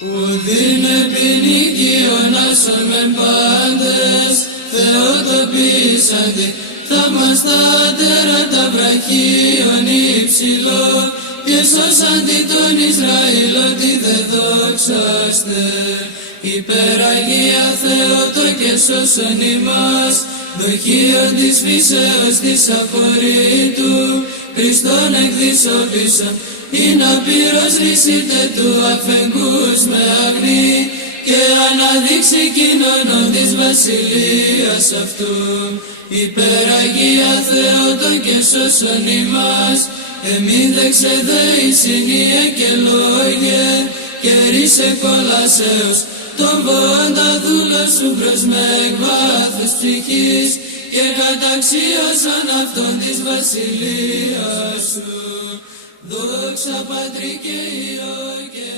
Ουδήν επινικίων άσομεν πάντες, Θεοτοπίσαντι, θαυμαστά τέρατα βραχίων υψηλό, και σώσαντι τον Ισραήλ ότι δε δόξαστε. Υπεραγία Θεότο και σώσον ημάς, δοχείων της φύσεως της απορρίτου, Χριστόν εκδισοπίσον, ή να πυροσβήσετε του αφεγγούς με αγνή, και αναδείξει κοινωνών της βασιλείας αυτού. Υπεραγία Θεότο και σώσον ημάς, εμείς δεξεδέοι συνείε και λόγε, και ρίσε κολασέως τον πόντα δούλο σου προς με εκ βάθους ψυχής, και καταξίωσαν αυτόν της βασιλείας σου. Δόξα Πατρί και Υιό και